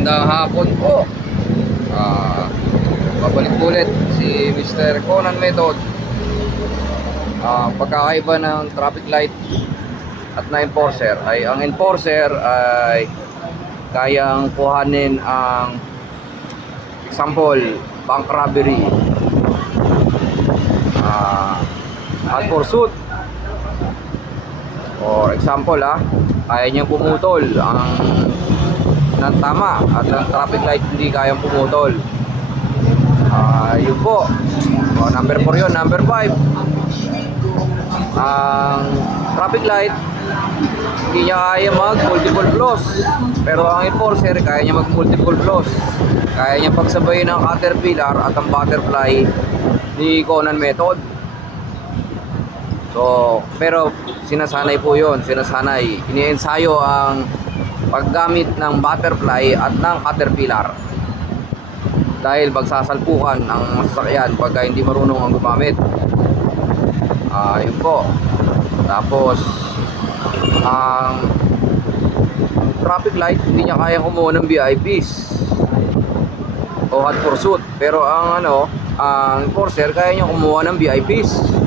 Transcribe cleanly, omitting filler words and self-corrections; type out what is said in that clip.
Magandang hapon po. Babalik ulit si Mr. Conan Method. Pagkakaiba ng traffic light at na enforcer ay ang enforcer ay kayang kuhanin ang example, bank robbery, at pursuit. For example, kaya niyang pumutol ang ng tama at ang traffic light hindi kayang pumutol. Yun po. Number 4 yun. Number 5, ang traffic light hindi niya kaya mag multiple flows, pero ang enforcer kaya niya mag multiple flows. Kaya niya pagsabayin ang caterpillar at ang butterfly ni Conan Method. So, pero sinasanay po yun, sinasanay, iniensayo ang paggamit ng butterfly at ng caterpillar dahil magsasalpukan ang masasakyan pagka hindi marunong ang gumamit. Yun po. Tapos ang traffic light hindi niya kayang kumuha ng VIPs o hot pursuit, pero ang ang enforcer kaya niya kumuha ng VIPs.